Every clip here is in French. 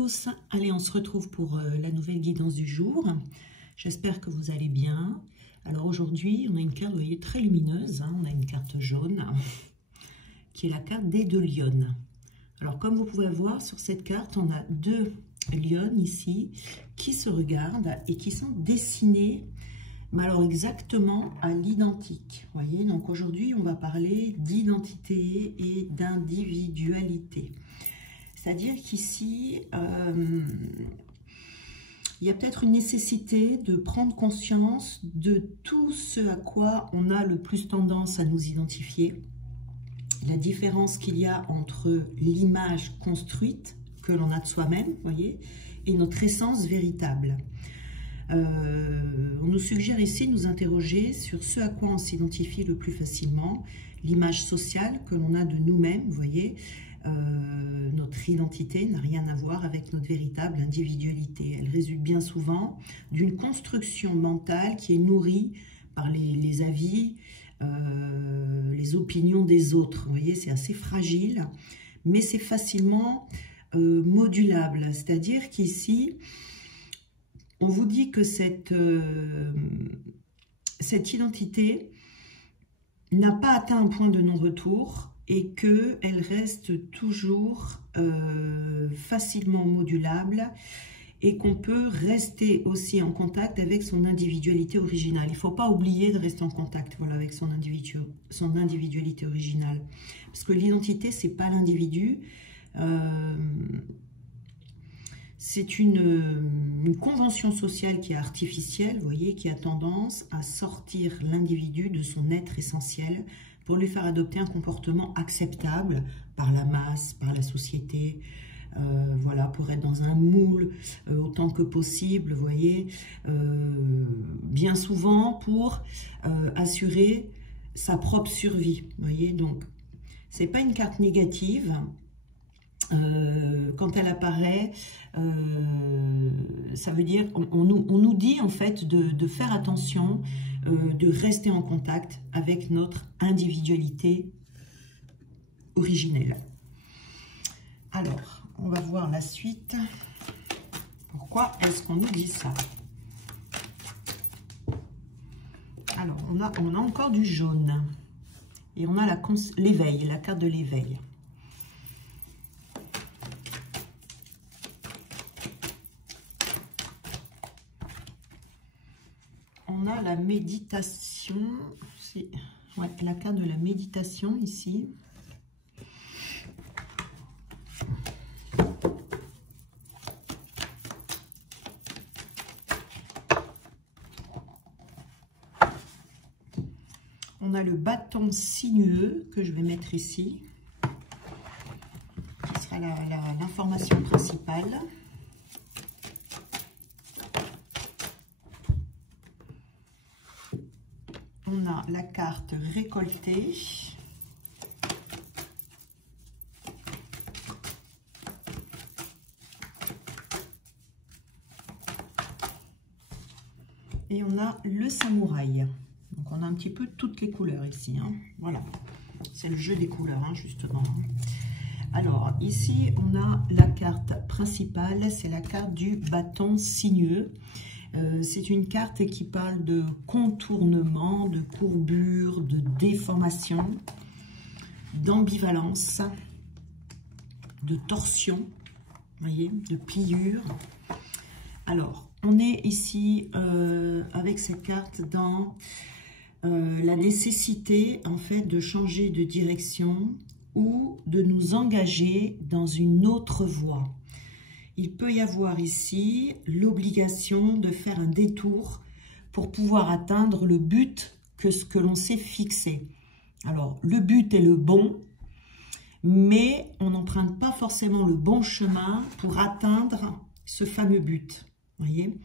tous, allez on se retrouve pour la nouvelle guidance du jour. J'espère que vous allez bien. Alors aujourd'hui on a une carte, vous voyez, très lumineuse, hein. On a une carte jaune qui est la carte des deux lionnes. Alors comme vous pouvez voir sur cette carte, on a deux lionnes ici qui se regardent et qui sont dessinées, mais alors exactement à l'identique. Voyez, donc aujourd'hui on va parler d'identité et d'individualité. C'est-à-dire qu'ici, il y a peut-être une nécessité de prendre conscience de tout ce à quoi on a le plus tendance à nous identifier. La différence qu'il y a entre l'image construite que l'on a de soi-même, voyez, et notre essence véritable. On nous suggère ici de nous interroger sur ce à quoi on s'identifie le plus facilement, l'image sociale que l'on a de nous-mêmes, vous voyez. Notre identité n'a rien à voir avec notre véritable individualité. Elle résulte bien souvent d'une construction mentale qui est nourrie par les avis, les opinions des autres. Vous voyez, c'est assez fragile, mais c'est facilement modulable. C'est-à-dire qu'ici, on vous dit que cette identité n'a pas atteint un point de non-retour et qu'elle reste toujours facilement modulable et qu'on peut rester aussi en contact avec son individualité originale. Il ne faut pas oublier de rester en contact, voilà, avec son individualité originale. Parce que l'identité, ce n'est pas l'individu. C'est une convention sociale qui est artificielle, vous voyez, qui a tendance à sortir l'individu de son être essentiel pour lui faire adopter un comportement acceptable par la masse, par la société, voilà, pour être dans un moule autant que possible, vous voyez, bien souvent pour assurer sa propre survie, vous voyez. Donc, c'est pas une carte négative. Quand elle apparaît, ça veut dire, on nous dit en fait de faire attention, de rester en contact avec notre individualité originelle. Alors, on va voir la suite. Pourquoi est-ce qu'on nous dit ça? Alors, on a encore du jaune. Et on a l'éveil, la carte de l'éveil. On a la méditation, c'est ouais, la carte de la méditation ici. On a le bâton sinueux que je vais mettre ici, qui sera l'information principale. On a la carte récoltée. Et on a le samouraï. Donc on a un petit peu toutes les couleurs ici, hein. Voilà, c'est le jeu des couleurs, hein, justement. Alors ici on a la carte principale, c'est la carte du bâton sinueux. C'est une carte qui parle de contournement, de courbure, de déformation, d'ambivalence, de torsion, voyez, de pliure. Alors, on est ici avec cette carte dans la nécessité en fait de changer de direction ou de nous engager dans une autre voie. Il peut y avoir ici l'obligation de faire un détour pour pouvoir atteindre le but que l'on s'est fixé. Alors, le but est le bon, mais on n'emprunte pas forcément le bon chemin pour atteindre ce fameux but. Voyez?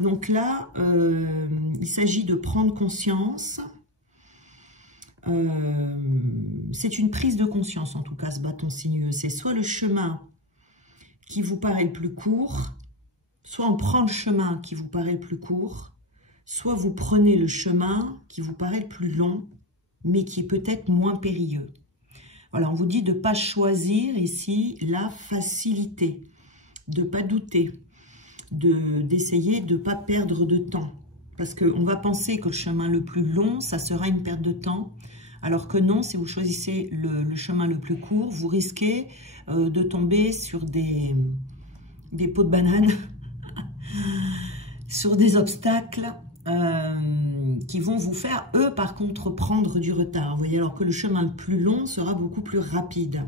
Donc là, il s'agit de prendre conscience. C'est une prise de conscience, en tout cas, ce bâton sinueux. C'est soit le chemin qui vous paraît le plus court, soit on prend le chemin qui vous paraît le plus court, soit vous prenez le chemin qui vous paraît le plus long, mais qui est peut-être moins périlleux. Voilà, on vous dit de ne pas choisir ici la facilité. de ne pas douter, d'essayer de ne pas perdre de temps. Parce qu'on va penser que le chemin le plus long, ça sera une perte de temps. Alors que non, si vous choisissez le chemin le plus court, vous risquez de tomber sur des pots de banane, sur des obstacles qui vont vous faire, eux, par contre, prendre du retard. Vous voyez, alors que le chemin plus long sera beaucoup plus rapide.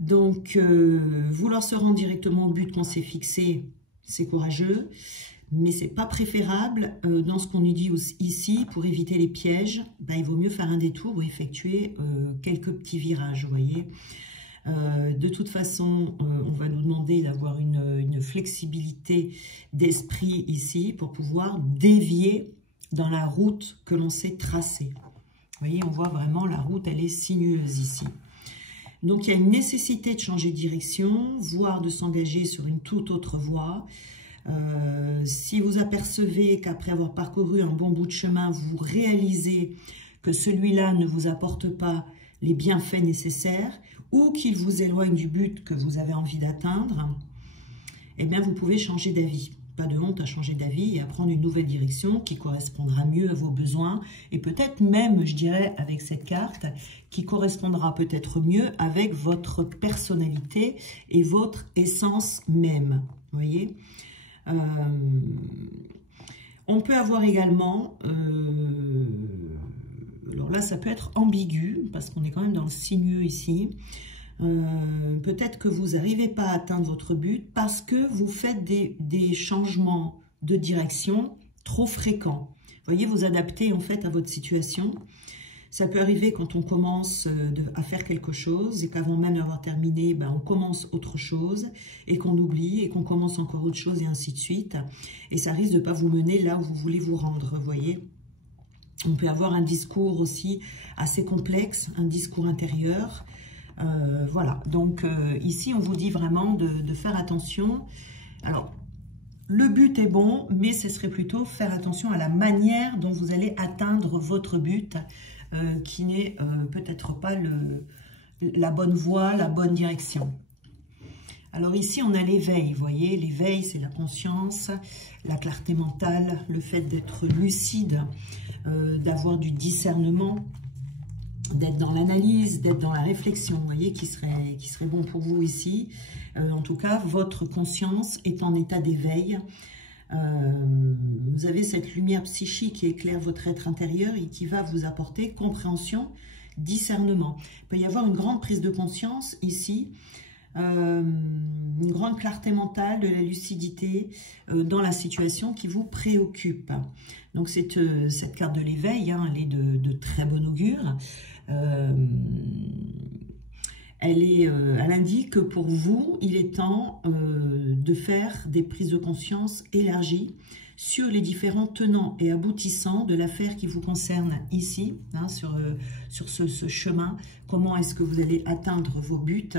Donc, vouloir se rendre directement au but qu'on s'est fixé, c'est courageux. Mais ce n'est pas préférable dans ce qu'on nous dit ici, pour éviter les pièges, ben, il vaut mieux faire un détour ou effectuer quelques petits virages, vous voyez. De toute façon, on va nous demander d'avoir une flexibilité d'esprit ici pour pouvoir dévier dans la route que l'on s'est tracée. Vous voyez, on voit vraiment la route, elle est sinueuse ici. Donc, il y a une nécessité de changer de direction, voire de s'engager sur une toute autre voie. Si vous apercevez qu'après avoir parcouru un bon bout de chemin, vous réalisez que celui-là ne vous apporte pas les bienfaits nécessaires ou qu'il vous éloigne du but que vous avez envie d'atteindre, eh bien vous pouvez changer d'avis. Pas de honte à changer d'avis et à prendre une nouvelle direction qui correspondra mieux à vos besoins et peut-être même, je dirais, avec cette carte, qui correspondra peut-être mieux avec votre personnalité et votre essence même. Vous voyez ? On peut avoir également, alors là ça peut être ambigu parce qu'on est quand même dans le sinueux ici, peut-être que vous n'arrivez pas à atteindre votre but parce que vous faites des changements de direction trop fréquents. Vous voyez, vous adaptez en fait à votre situation. Ça peut arriver quand on commence à faire quelque chose et qu'avant même d'avoir terminé, ben, on commence autre chose et qu'on oublie et qu'on commence encore autre chose et ainsi de suite. Et ça risque de ne pas vous mener là où vous voulez vous rendre, vous voyez. On peut avoir un discours aussi assez complexe, un discours intérieur. Voilà, donc ici on vous dit vraiment de faire attention. Alors, le but est bon, mais ce serait plutôt faire attention à la manière dont vous allez atteindre votre but. Qui n'est peut-être pas la bonne voie, la bonne direction. Alors ici, on a l'éveil, vous voyez, l'éveil, c'est la conscience, la clarté mentale, le fait d'être lucide, d'avoir du discernement, d'être dans l'analyse, d'être dans la réflexion, vous voyez, qui serait bon pour vous ici. En tout cas, votre conscience est en état d'éveil. Vous avez cette lumière psychique qui éclaire votre être intérieur et qui va vous apporter compréhension, discernement. Il peut y avoir une grande prise de conscience ici, une grande clarté mentale, de la lucidité dans la situation qui vous préoccupe. Donc cette carte de l'éveil, hein, elle est de très bon augure. Elle indique que pour vous, il est temps de faire des prises de conscience élargies sur les différents tenants et aboutissants de l'affaire qui vous concerne ici, hein, sur ce chemin. Comment est-ce que vous allez atteindre vos buts?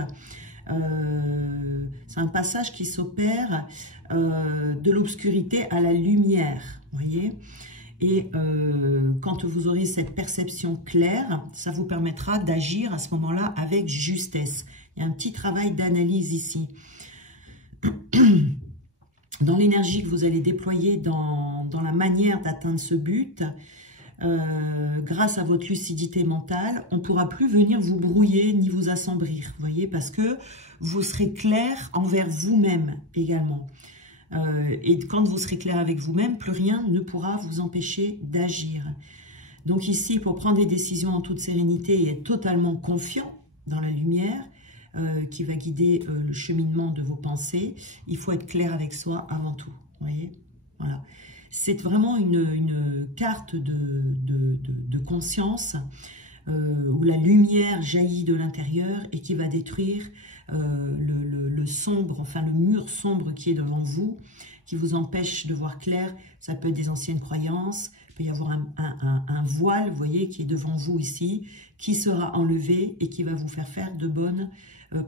C'est un passage qui s'opère de l'obscurité à la lumière, voyez. Et quand vous aurez cette perception claire, ça vous permettra d'agir à ce moment-là avec justesse. Il y a un petit travail d'analyse ici. Dans l'énergie que vous allez déployer dans la manière d'atteindre ce but, grâce à votre lucidité mentale, on ne pourra plus venir vous brouiller ni vous assombrir, vous voyez, parce que vous serez clair envers vous-même également. Et quand vous serez clair avec vous-même, plus rien ne pourra vous empêcher d'agir. Donc ici, pour prendre des décisions en toute sérénité et être totalement confiant dans la lumière qui va guider le cheminement de vos pensées, il faut être clair avec soi avant tout. Vous voyez, voilà. C'est vraiment une carte de conscience où la lumière jaillit de l'intérieur et qui va détruire le sombre, enfin le mur sombre qui est devant vous, qui vous empêche de voir clair. Ça peut être des anciennes croyances, il peut y avoir un voile, vous voyez, qui est devant vous ici, qui sera enlevé et qui va vous faire de bonnes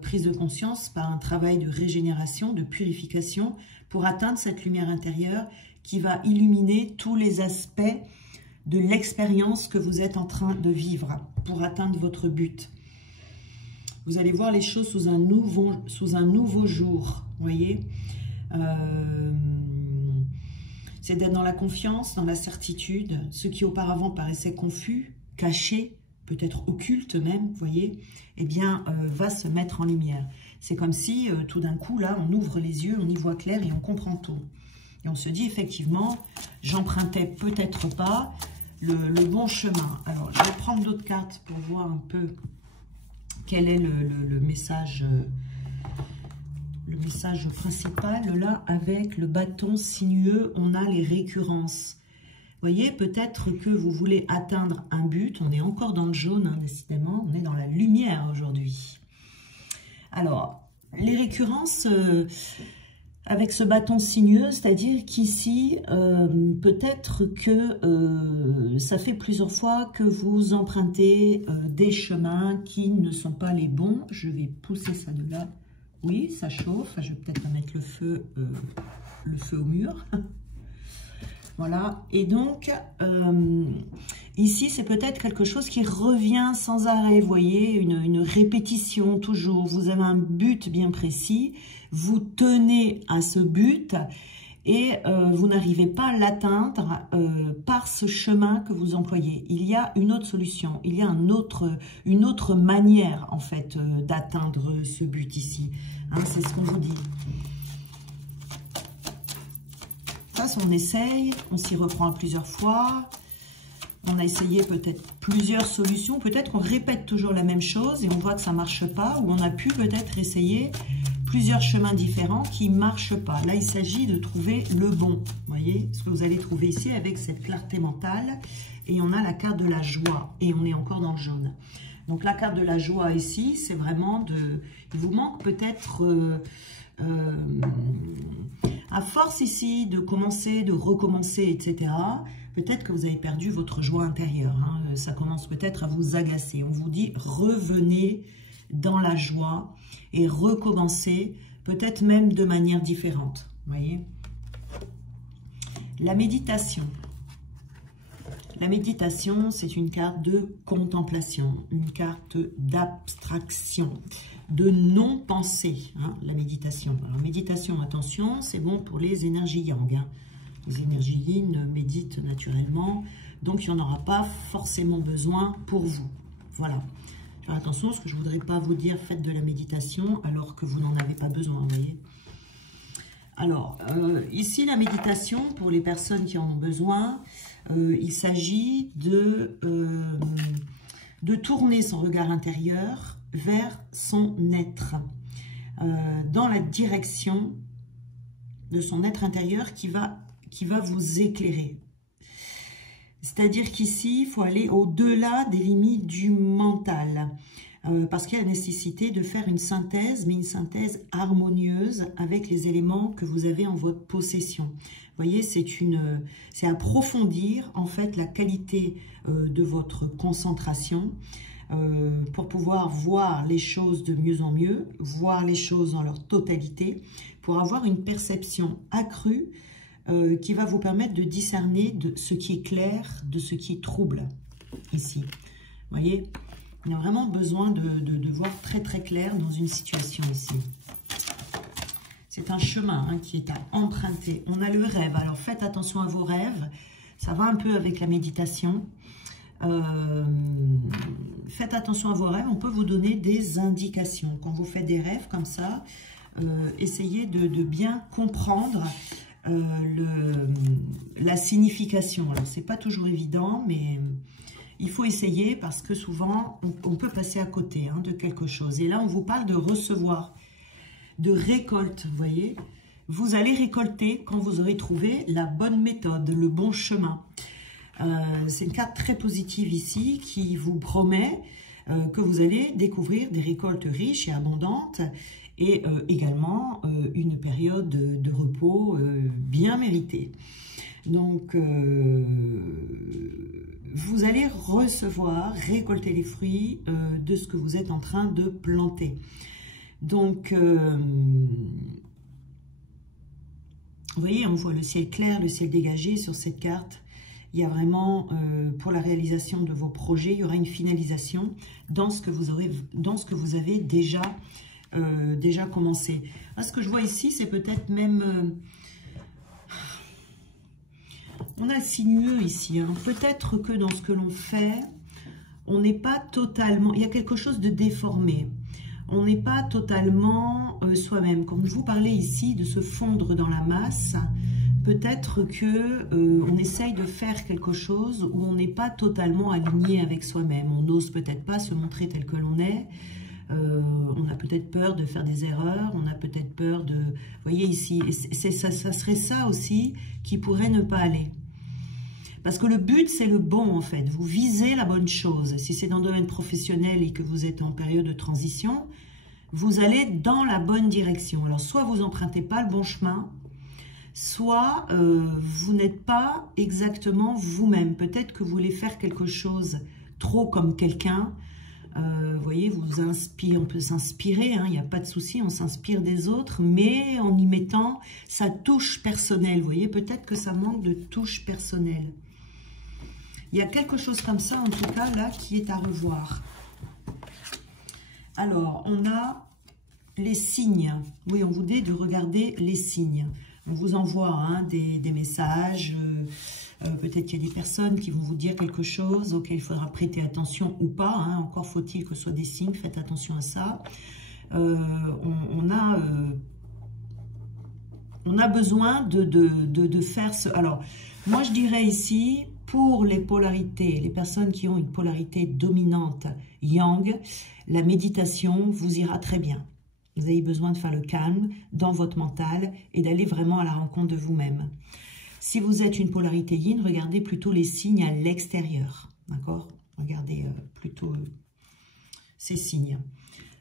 prises de conscience par un travail de régénération, de purification, pour atteindre cette lumière intérieure qui va illuminer tous les aspects de l'expérience que vous êtes en train de vivre pour atteindre votre but. Vous allez voir les choses sous un nouveau jour, vous voyez. C'est d'être dans la confiance, dans la certitude. Ce qui auparavant paraissait confus, caché, peut-être occulte même, vous voyez, eh bien, va se mettre en lumière. C'est comme si, tout d'un coup, là, on ouvre les yeux, on y voit clair et on comprend tout. Et on se dit, effectivement, j'empruntais peut-être pas le bon chemin. Alors, je vais prendre d'autres cartes pour voir un peu quel est le message principal. Là, avec le bâton sinueux, on a les récurrences. Vous voyez, peut-être que vous voulez atteindre un but. On est encore dans le jaune, hein, décidément. On est dans la lumière aujourd'hui. Alors, les récurrences avec ce bâton sinueux, c'est-à-dire qu'ici, peut-être que ça fait plusieurs fois que vous empruntez des chemins qui ne sont pas les bons. Je vais pousser ça de là. Oui, ça chauffe. Je vais peut-être mettre le feu au mur. Voilà, et donc, ici, c'est peut-être quelque chose qui revient sans arrêt, vous voyez, une répétition toujours. Vous avez un but bien précis, vous tenez à ce but et vous n'arrivez pas à l'atteindre par ce chemin que vous employez. Il y a une autre solution, il y a une autre manière, en fait, d'atteindre ce but ici. Hein, c'est ce qu'on vous dit. On essaye, on s'y reprend plusieurs fois, on a essayé peut-être plusieurs solutions, peut-être qu'on répète toujours la même chose et on voit que ça ne marche pas, ou on a pu peut-être essayer plusieurs chemins différents qui ne marchent pas. Là, il s'agit de trouver le bon, vous voyez, ce que vous allez trouver ici avec cette clarté mentale, et on a la carte de la joie, et on est encore dans le jaune. Donc la carte de la joie ici, c'est vraiment il vous manque peut-être... à force ici de commencer, de recommencer, etc., peut-être que vous avez perdu votre joie intérieure. Hein. Ça commence peut-être à vous agacer. On vous dit revenez dans la joie et recommencez, peut-être même de manière différente. Vous voyez ? La méditation. La méditation, c'est une carte de contemplation, une carte d'abstraction, de non-pensée, hein, la méditation. Alors, méditation, attention, c'est bon pour les énergies yang. Hein. Les énergies yin méditent naturellement, donc il n'y en aura pas forcément besoin pour vous. Voilà. Faire attention, parce que je ne voudrais pas vous dire faites de la méditation alors que vous n'en avez pas besoin, vous voyez. Alors, ici, la méditation, pour les personnes qui en ont besoin, il s'agit de tourner son regard intérieur vers son être, dans la direction de son être intérieur qui va vous éclairer. C'est-à-dire qu'ici, il faut aller au-delà des limites du mental, parce qu'il y a la nécessité de faire une synthèse, mais une synthèse harmonieuse avec les éléments que vous avez en votre possession. Vous voyez, c'est approfondir en fait la qualité de votre concentration pour pouvoir voir les choses de mieux en mieux, voir les choses dans leur totalité, pour avoir une perception accrue qui va vous permettre de discerner de ce qui est clair, de ce qui est trouble ici. Vous voyez, on a vraiment besoin de voir très très clair dans une situation ici. C'est un chemin hein, qui est à emprunter. On a le rêve. Alors faites attention à vos rêves. Ça va un peu avec la méditation. Faites attention à vos rêves. On peut vous donner des indications. Quand vous faites des rêves comme ça, essayez de bien comprendre la signification. Alors c'est pas toujours évident, mais il faut essayer parce que souvent on peut passer à côté hein, de quelque chose. Et là on vous parle de recevoir, de récolte, vous voyez. Vous allez récolter quand vous aurez trouvé la bonne méthode, le bon chemin. C'est une carte très positive ici qui vous promet que vous allez découvrir des récoltes riches et abondantes et également une période de repos bien méritée. Donc, vous allez recevoir, récolter les fruits de ce que vous êtes en train de planter. Donc, vous voyez, on voit le ciel clair, le ciel dégagé sur cette carte. Il y a vraiment, pour la réalisation de vos projets, il y aura une finalisation dans ce que vous avez déjà commencé. Ah, ce que je vois ici, c'est peut-être même... on a le sinueux ici. Hein. Peut-être que dans ce que l'on fait, on n'est pas totalement... Il y a quelque chose de déformé. On n'est pas totalement soi-même. Comme je vous parlais ici de se fondre dans la masse, peut-être que on essaye de faire quelque chose où on n'est pas totalement aligné avec soi-même. On n'ose peut-être pas se montrer tel que l'on est. On a peut-être peur de faire des erreurs. On a peut-être peur de... Vous voyez ici, ça serait ça aussi qui pourrait ne pas aller. Parce que le but, c'est le bon, en fait. Vous visez la bonne chose. Si c'est dans le domaine professionnel et que vous êtes en période de transition, vous allez dans la bonne direction. Alors, soit vous n'empruntez pas le bon chemin, soit vous n'êtes pas exactement vous-même. Peut-être que vous voulez faire quelque chose trop comme quelqu'un. Vous voyez, vous inspirez, on peut s'inspirer, hein, il n'y a pas de souci, on s'inspire des autres, mais en y mettant sa touche personnelle. Vous voyez, peut-être que ça manque de touche personnelle. Il y a quelque chose comme ça, en tout cas, là, qui est à revoir. Alors, on a les signes. Oui, on vous dit de regarder les signes. On vous envoie hein, des messages. Peut-être qu'il y a des personnes qui vont vous dire quelque chose auquel il faudra prêter attention ou pas. Hein. Encore faut-il que ce soit des signes. Faites attention à ça. On a besoin de faire ce... Alors, moi, je dirais ici... Pour les polarités, les personnes qui ont une polarité dominante yang, la méditation vous ira très bien. Vous avez besoin de faire le calme dans votre mental et d'aller vraiment à la rencontre de vous-même. Si vous êtes une polarité yin, regardez plutôt les signes à l'extérieur. D'accord? Regardez plutôt ces signes.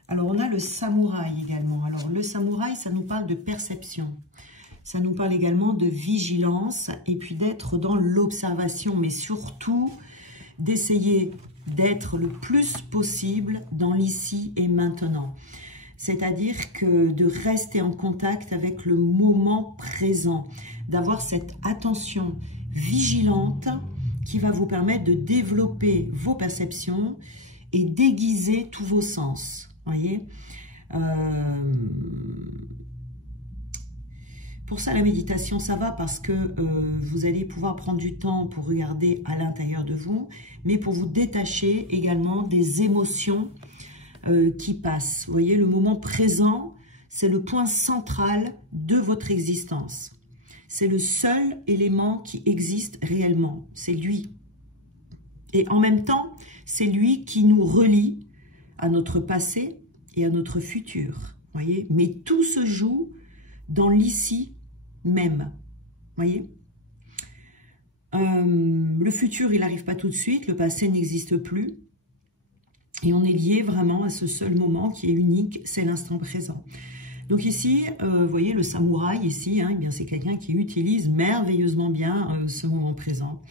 Alors, on a le samouraï également. Alors, le samouraï, ça nous parle de perception. Ça nous parle également de vigilance et puis d'être dans l'observation, mais surtout d'essayer d'être le plus possible dans l'ici et maintenant. C'est-à-dire que de rester en contact avec le moment présent, d'avoir cette attention vigilante qui va vous permettre de développer vos perceptions et d'aiguiser tous vos sens. Voyez Pour ça, la méditation, ça va parce que vous allez pouvoir prendre du temps pour regarder à l'intérieur de vous, mais pour vous détacher également des émotions qui passent. Vous voyez, le moment présent, c'est le point central de votre existence. C'est le seul élément qui existe réellement. C'est lui. Et en même temps, c'est lui qui nous relie à notre passé et à notre futur. Voyez, mais tout se joue dans l'ici même. Voyez, le futur, il n'arrive pas tout de suite. Le passé n'existe plus. Et on est lié vraiment à ce seul moment qui est unique, c'est l'instant présent. Donc ici, vous voyez le samouraï ici, hein, eh bien c'est quelqu'un qui utilise merveilleusement bien ce moment présent.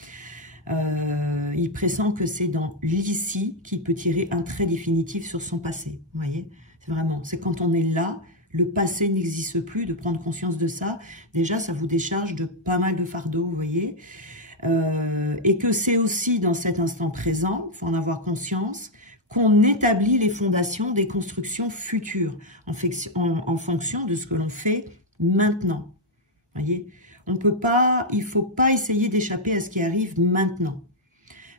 Il pressent que c'est dans l'ici qu'il peut tirer un trait définitif sur son passé. Vous voyez, c'est vraiment, c'est quand on est là, le passé n'existe plus, de prendre conscience de ça. Déjà, ça vous décharge de pas mal de fardeaux, vous voyez. Et que c'est aussi dans cet instant présent, il faut en avoir conscience, qu'on établit les fondations des constructions futures en fonction de ce que l'on fait maintenant. Voyez, on peut pas, il ne faut pas essayer d'échapper à ce qui arrive maintenant.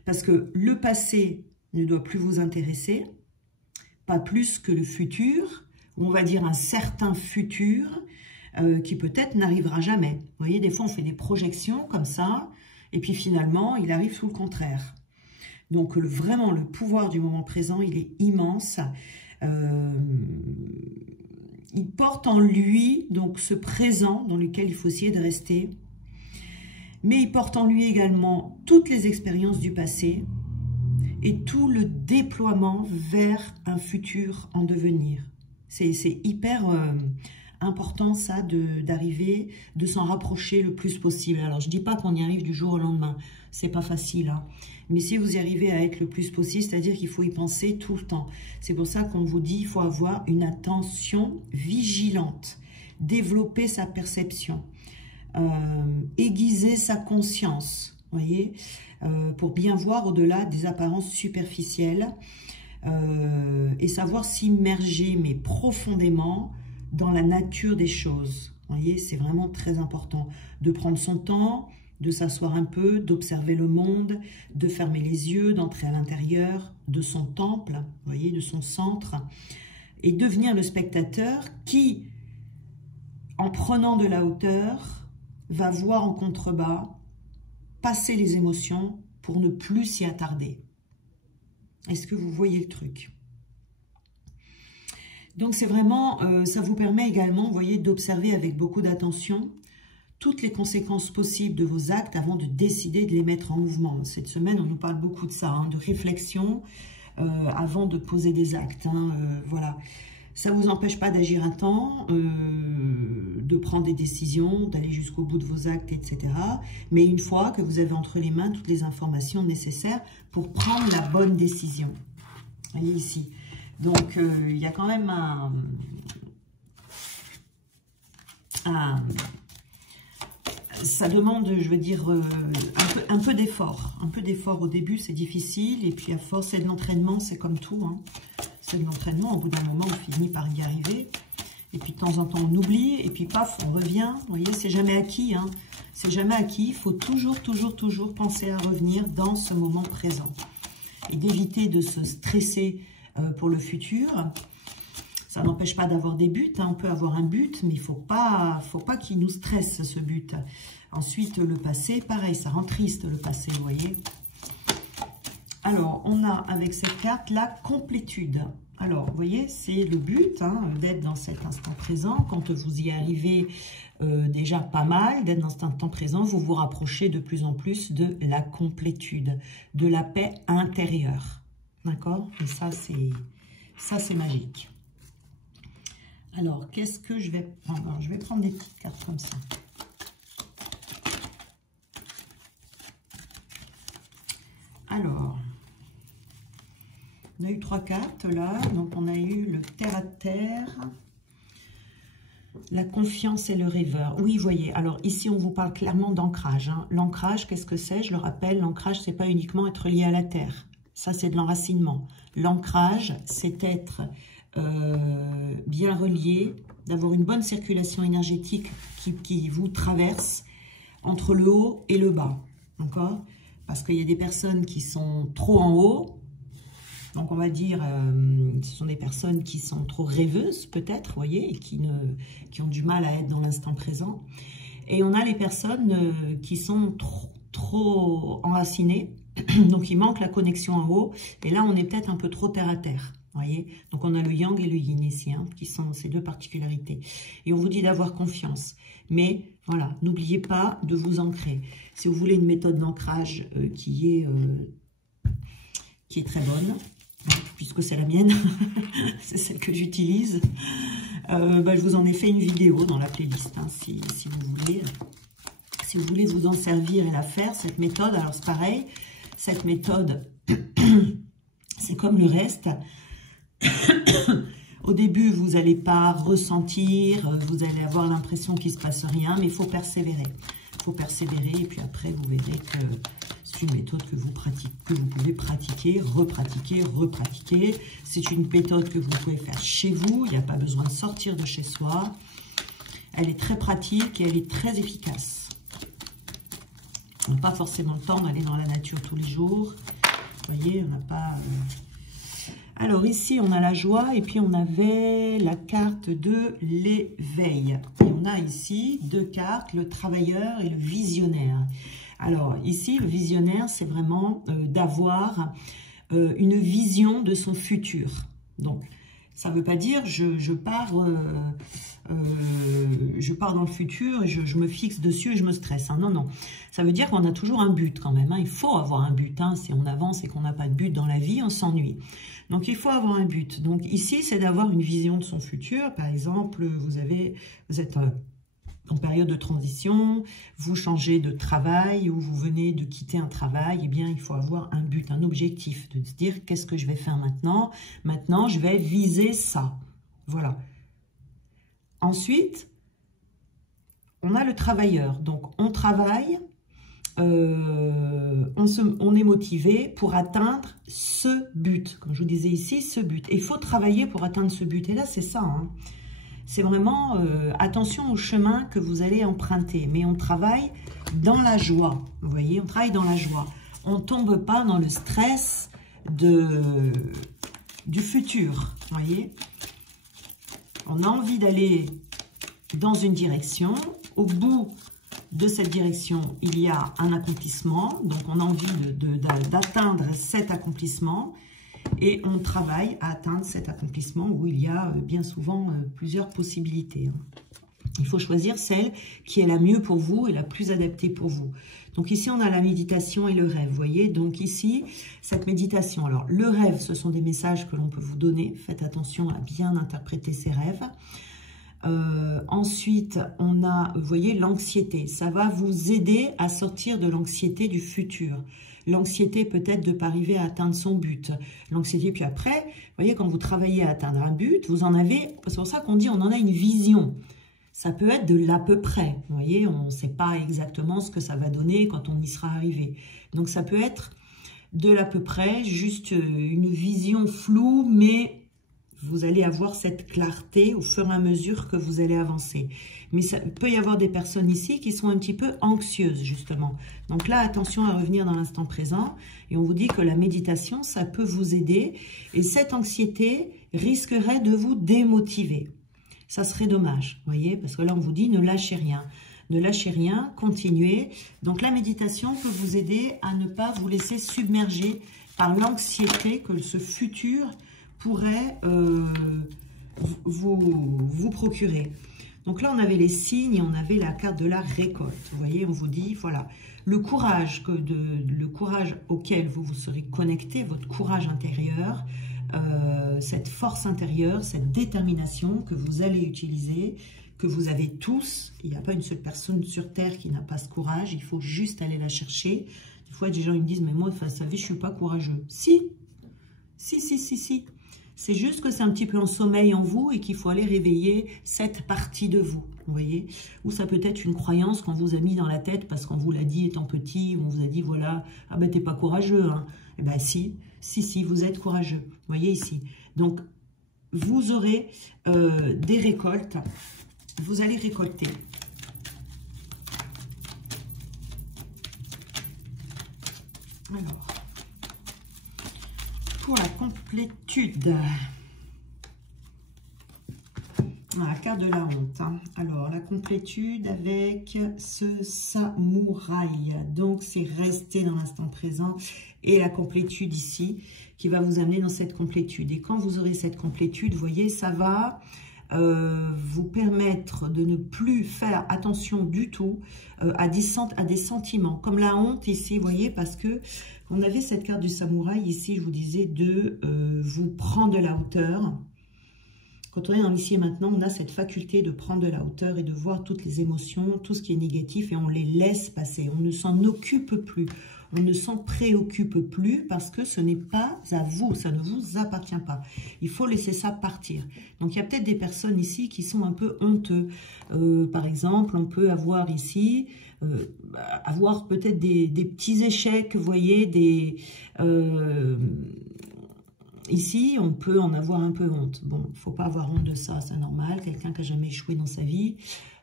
Parce que le passé ne doit plus vous intéresser, pas plus que le futur, on va dire un certain futur qui peut-être n'arrivera jamais. Vous voyez, des fois on fait des projections comme ça, et puis finalement il arrive tout le contraire. Donc vraiment le pouvoir du moment présent, il est immense. Il porte en lui donc ce présent dans lequel il faut essayer de rester. Mais il porte en lui également toutes les expériences du passé et tout le déploiement vers un futur en devenir. C'est hyper important ça d'arriver, de s'en rapprocher le plus possible. Alors je ne dis pas qu'on y arrive du jour au lendemain, c'est pas facile, hein. Mais si vous y arrivez à être le plus possible, c'est-à-dire qu'il faut y penser tout le temps. C'est pour ça qu'on vous dit qu'il faut avoir une attention vigilante, développer sa perception, aiguiser sa conscience. voyez, pour bien voir au-delà des apparences superficielles et savoir s'immerger, mais profondément, dans la nature des choses. Vous voyez, c'est vraiment très important de prendre son temps, de s'asseoir un peu, d'observer le monde, de fermer les yeux, d'entrer à l'intérieur de son temple, vous voyez, de son centre, et devenir le spectateur qui, en prenant de la hauteur, va voir en contrebas, passer les émotions pour ne plus s'y attarder. Est-ce que vous voyez le truc? Donc c'est vraiment, ça vous permet également, vous voyez, d'observer avec beaucoup d'attention toutes les conséquences possibles de vos actes avant de décider de les mettre en mouvement. Cette semaine, on nous parle beaucoup de ça, hein, de réflexion avant de poser des actes. Voilà. Ça ne vous empêche pas d'agir à temps, de prendre des décisions, d'aller jusqu'au bout de vos actes, etc. Mais une fois que vous avez entre les mains toutes les informations nécessaires pour prendre la bonne décision. Vous voyez ici. Donc, il y a quand même ça demande, je veux dire, un peu d'effort. Un peu d'effort au début, c'est difficile. Et puis, à force, c'est de l'entraînement, c'est comme tout. Hein. C'est de l'entraînement. Au bout d'un moment, on finit par y arriver. Et puis, de temps en temps, on oublie. Et puis, paf, on revient. Vous voyez, c'est jamais acquis. Hein. C'est jamais acquis. Il faut toujours penser à revenir dans ce moment présent. Et d'éviter de se stresser pour le futur. Ça n'empêche pas d'avoir des buts, hein. On peut avoir un but, mais il ne faut pas qu'il nous stresse ce but. Ensuite, le passé, pareil, ça rend triste le passé, vous voyez. Alors, on a avec cette carte la complétude. Alors, vous voyez, c'est le but hein, d'être dans cet instant présent. Quand vous y arrivez déjà pas mal, d'être dans cet instant présent, vous vous rapprochez de plus en plus de la complétude, de la paix intérieure. D'accord? Et ça, c'est magique. Alors, qu'est-ce que je vais prendre? Je vais prendre des petites cartes comme ça. Alors, on a eu 3 cartes là. Donc, on a eu le terre à terre, la confiance et le rêveur. Oui, vous voyez. Alors, ici, on vous parle clairement d'ancrage. Hein. L'ancrage, qu'est-ce que c'est? Je le rappelle, l'ancrage, c'est pas uniquement être lié à la terre. Ça, c'est de l'enracinement. L'ancrage, c'est être bien relié, d'avoir une bonne circulation énergétique qui vous traverse entre le haut et le bas, d'accord? Parce qu'il y a des personnes qui sont trop en haut, donc on va dire, ce sont des personnes qui sont trop rêveuses peut-être, vous voyez, et qui ont du mal à être dans l'instant présent. Et on a les personnes qui sont trop enracinées, donc il manque la connexion en haut, et là on est peut-être un peu trop terre à terre. Voyez, donc on a le yang et le yin ici, hein, qui sont ces 2 particularités. Et on vous dit d'avoir confiance. Mais voilà, n'oubliez pas de vous ancrer. Si vous voulez une méthode d'ancrage qui est très bonne, puisque c'est la mienne, c'est celle que j'utilise, je vous en ai fait une vidéo dans la playlist, hein, si vous voulez. Si vous voulez vous en servir et la faire, cette méthode, alors c'est pareil, cette méthode, c'est comme le reste. Au début, vous n'allez pas ressentir, vous allez avoir l'impression qu'il ne se passe rien, mais il faut persévérer. Il faut persévérer et puis après, vous verrez que c'est une méthode que vous pouvez pratiquer, repratiquer. C'est une méthode que vous pouvez faire chez vous, il n'y a pas besoin de sortir de chez soi. Elle est très pratique et elle est très efficace. On n'a pas forcément le temps d'aller dans la nature tous les jours. Vous voyez, on n'a pas... Alors ici, on a la joie et puis on avait la carte de l'éveil. Et on a ici 2 cartes, le travailleur et le visionnaire. Alors ici, le visionnaire, c'est vraiment d'avoir une vision de son futur. Donc, ça ne veut pas dire je pars dans le futur et je me fixe dessus et je me stresse. Hein. Non, non. Ça veut dire qu'on a toujours un but quand même. Hein. Il faut avoir un but. Hein. Si on avance et qu'on n'a pas de but dans la vie, on s'ennuie. Donc, il faut avoir un but. Donc, ici, c'est d'avoir une vision de son futur. Par exemple, vous êtes en période de transition, vous changez de travail ou vous venez de quitter un travail, eh bien, il faut avoir un but, un objectif, de se dire qu'est-ce que je vais faire maintenant? Maintenant, je vais viser ça. Voilà. Ensuite, on a le travailleur. Donc, on travaille on est motivé pour atteindre ce but. Comme je vous disais ici, ce but. Et il faut travailler pour atteindre ce but. Et là, c'est ça. Hein. C'est vraiment attention au chemin que vous allez emprunter. Mais on travaille dans la joie. Vous voyez, on travaille dans la joie. On ne tombe pas dans le stress du futur. Vous voyez, on a envie d'aller dans une direction. Au bout de cette direction, il y a un accomplissement. Donc, on a envie d'atteindre cet accomplissement. Et on travaille à atteindre cet accomplissement où il y a bien souvent plusieurs possibilités. Il faut choisir celle qui est la mieux pour vous et la plus adaptée pour vous. Donc ici, on a la méditation et le rêve, vous voyez. Donc ici, cette méditation. Alors, le rêve, ce sont des messages que l'on peut vous donner. Faites attention à bien interpréter ces rêves. Ensuite, on a, vous voyez, l'anxiété. Ça va vous aider à sortir de l'anxiété du futur. L'anxiété peut-être de ne pas arriver à atteindre son but. L'anxiété, puis après, vous voyez, quand vous travaillez à atteindre un but, vous en avez, c'est pour ça qu'on dit on en a une vision. Ça peut être de l'à peu près. Vous voyez, on ne sait pas exactement ce que ça va donner quand on y sera arrivé. Donc, ça peut être de l'à peu près, juste une vision floue, mais vous allez avoir cette clarté au fur et à mesure que vous allez avancer. Mais ça peut y avoir des personnes ici qui sont un petit peu anxieuses, justement. Donc là, attention à revenir dans l'instant présent. Et on vous dit que la méditation, ça peut vous aider. Et cette anxiété risquerait de vous démotiver. Ça serait dommage, vous voyez, parce que là, on vous dit ne lâchez rien. Ne lâchez rien, continuez. Donc la méditation peut vous aider à ne pas vous laisser submerger par l'anxiété que ce futur pourrait vous procurer. Donc là, on avait les signes et on avait la carte de la récolte. Vous voyez, on vous dit, voilà, le courage auquel vous vous serez connecté, votre courage intérieur, cette force intérieure, cette détermination que vous allez utiliser, que vous avez tous. Il n'y a pas une seule personne sur Terre qui n'a pas ce courage. Il faut juste aller la chercher. Des fois, des gens ils me disent, mais moi, vous savez, je ne suis pas courageux. Si. C'est juste que c'est un petit peu en sommeil en vous et qu'il faut aller réveiller cette partie de vous, vous voyez. Ou ça peut être une croyance qu'on vous a mis dans la tête parce qu'on vous l'a dit étant petit, ou on vous a dit, voilà, ah ben t'es pas courageux, hein. Eh ben si, vous êtes courageux, vous voyez ici. Donc, vous aurez des récoltes, vous allez récolter. Alors, pour la complétude, la carte de la honte. Hein. Alors, la complétude avec ce samouraï. Donc, c'est rester dans l'instant présent. Et la complétude ici, qui va vous amener dans cette complétude. Et quand vous aurez cette complétude, vous voyez, ça va vous permettre de ne plus faire attention du tout à des sentiments. Comme la honte ici, vous voyez, parce que on avait cette carte du samouraï ici, je vous disais, de vous prendre de la hauteur. Quand on est dans l'ici et maintenant, on a cette faculté de prendre de la hauteur et de voir toutes les émotions, tout ce qui est négatif, et on les laisse passer. On ne s'en occupe plus. On ne s'en préoccupe plus parce que ce n'est pas à vous, ça ne vous appartient pas. Il faut laisser ça partir. Donc, il y a peut-être des personnes ici qui sont un peu honteux. Par exemple, on peut avoir ici, avoir peut-être des petits échecs, vous voyez, ici, on peut en avoir un peu honte. Bon, il ne faut pas avoir honte de ça, c'est normal. Quelqu'un qui n'a jamais échoué dans sa vie,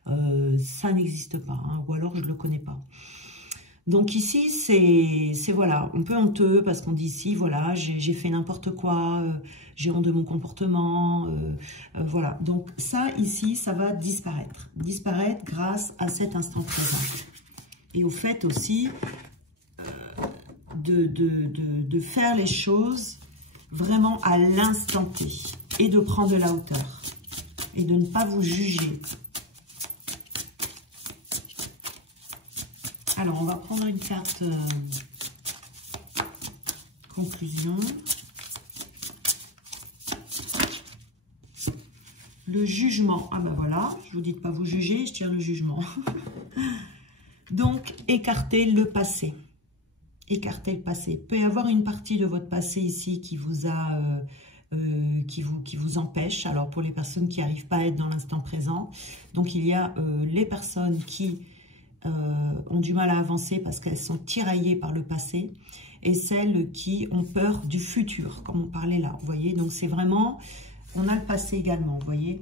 ça n'existe pas, hein, ou alors je ne le connais pas. Donc ici, c'est voilà, un peu honteux parce qu'on dit ici, voilà, j'ai fait n'importe quoi, j'ai honte de mon comportement, voilà. Donc ça, ici, ça va disparaître. Disparaître grâce à cet instant présent. Et au fait aussi de faire les choses vraiment à l'instant T et de prendre de la hauteur et de ne pas vous juger. Alors, on va prendre une carte conclusion. Le jugement. Ah ben voilà, je vous dis de ne pas vous juger, je tire le jugement. Donc, écartez le passé. Écartez le passé. Il peut y avoir une partie de votre passé ici qui vous a... qui vous empêche. Alors, pour les personnes qui n'arrivent pas à être dans l'instant présent. Donc, il y a les personnes qui... ont du mal à avancer parce qu'elles sont tiraillées par le passé, et celles qui ont peur du futur, comme on parlait là, vous voyez. Donc c'est vraiment, on a le passé également, vous voyez.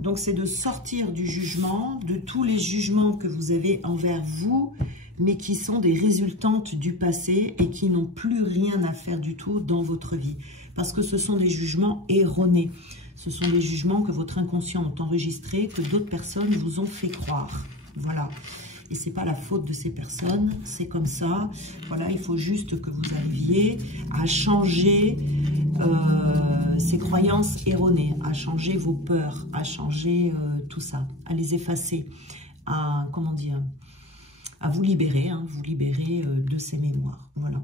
Donc c'est de sortir du jugement, de tous les jugements que vous avez envers vous, mais qui sont des résultantes du passé et qui n'ont plus rien à faire du tout dans votre vie. Parce que ce sont des jugements erronés. Ce sont des jugements que votre inconscient a enregistrés, que d'autres personnes vous ont fait croire. Voilà. Et ce n'est pas la faute de ces personnes, c'est comme ça. Voilà, il faut juste que vous arriviez à changer ces croyances erronées, à changer vos peurs, à changer tout ça, à les effacer, à, comment dire, à vous libérer, de ces mémoires. Voilà.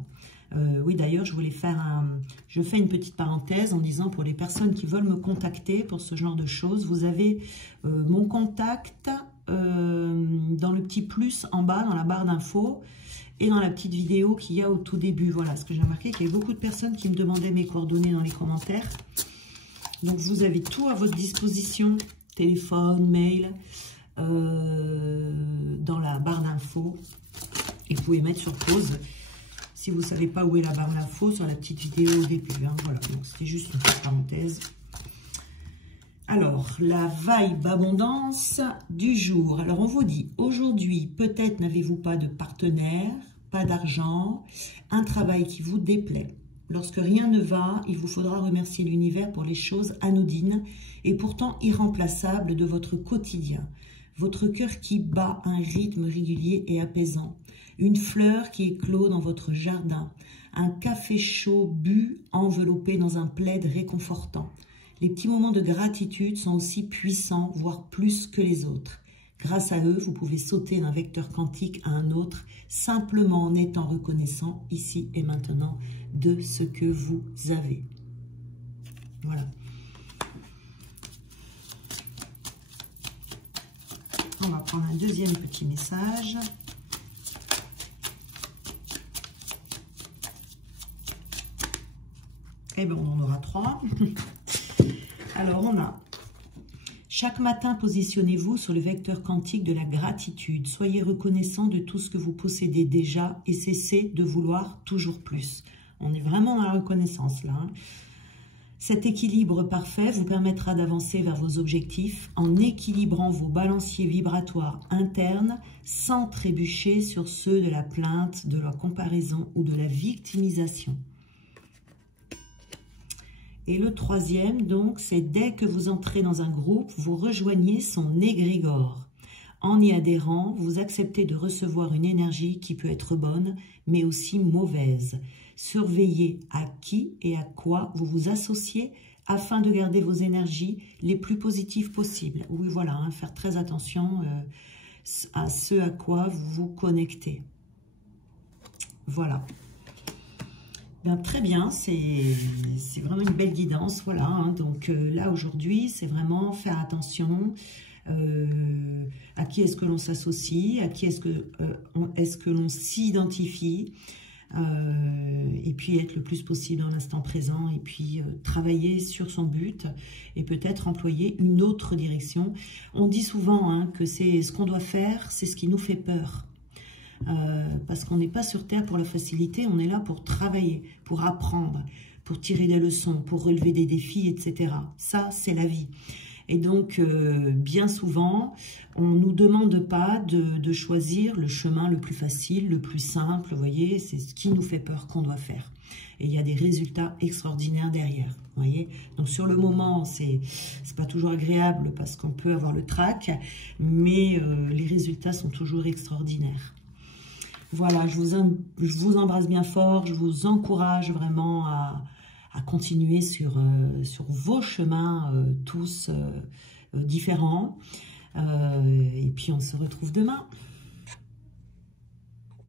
Oui, d'ailleurs, je voulais faire je fais une petite parenthèse en disant pour les personnes qui veulent me contacter pour ce genre de choses, vous avez mon contact dans le petit plus en bas, dans la barre d'infos, et dans la petite vidéo qu'il y a au tout début. Voilà, ce que j'ai remarqué, qu'il y a beaucoup de personnes qui me demandaient mes coordonnées dans les commentaires. Donc, vous avez tout à votre disposition, téléphone, mail, dans la barre d'infos. Et vous pouvez mettre sur pause si vous ne savez pas où est la barre d'infos, sur la petite vidéo au début. Hein. Voilà, donc c'était juste une petite parenthèse. Alors, la vibe abondance du jour. Alors, on vous dit, aujourd'hui, peut-être n'avez-vous pas de partenaire, pas d'argent, un travail qui vous déplaît. Lorsque rien ne va, il vous faudra remercier l'univers pour les choses anodines et pourtant irremplaçables de votre quotidien. Votre cœur qui bat un rythme régulier et apaisant. Une fleur qui éclot dans votre jardin. Un café chaud bu enveloppé dans un plaid réconfortant. Les petits moments de gratitude sont aussi puissants, voire plus que les autres. Grâce à eux, vous pouvez sauter d'un vecteur quantique à un autre, simplement en étant reconnaissant ici et maintenant de ce que vous avez. Voilà. On va prendre un deuxième petit message. Et bien, on en aura 3. Alors, on a, chaque matin, positionnez-vous sur le vecteur quantique de la gratitude. Soyez reconnaissant de tout ce que vous possédez déjà et cessez de vouloir toujours plus. On est vraiment dans la reconnaissance, là. Hein. Cet équilibre parfait vous permettra d'avancer vers vos objectifs en équilibrant vos balanciers vibratoires internes sans trébucher sur ceux de la plainte, de la comparaison ou de la victimisation. Et le troisième, donc, c'est dès que vous entrez dans un groupe, vous rejoignez son égrégore. En y adhérant, vous acceptez de recevoir une énergie qui peut être bonne, mais aussi mauvaise. Surveillez à qui et à quoi vous vous associez afin de garder vos énergies les plus positives possibles. Oui, voilà, hein, faire très attention à ce à quoi vous vous connectez. Voilà. Bien, très bien, c'est vraiment une belle guidance, voilà. Hein, donc là, aujourd'hui, c'est vraiment faire attention à qui est-ce que l'on s'associe, à qui est-ce que l'on s'identifie, et puis être le plus possible dans l'instant présent, et puis travailler sur son but, et peut-être employer une autre direction. On dit souvent hein, que c'est ce qu'on doit faire, c'est ce qui nous fait peur. Parce qu'on n'est pas sur Terre pour la facilité, on est là pour travailler, pour apprendre, pour tirer des leçons, pour relever des défis, etc. Ça, c'est la vie. Et donc, bien souvent, on ne nous demande pas de choisir le chemin le plus facile, le plus simple, vous voyez, c'est ce qui nous fait peur qu'on doit faire. Et il y a des résultats extraordinaires derrière, vous voyez. Donc, sur le moment, c'est pas toujours agréable parce qu'on peut avoir le trac, mais les résultats sont toujours extraordinaires. Voilà, je vous embrasse bien fort, je vous encourage vraiment à continuer sur vos chemins tous différents. Et puis on se retrouve demain.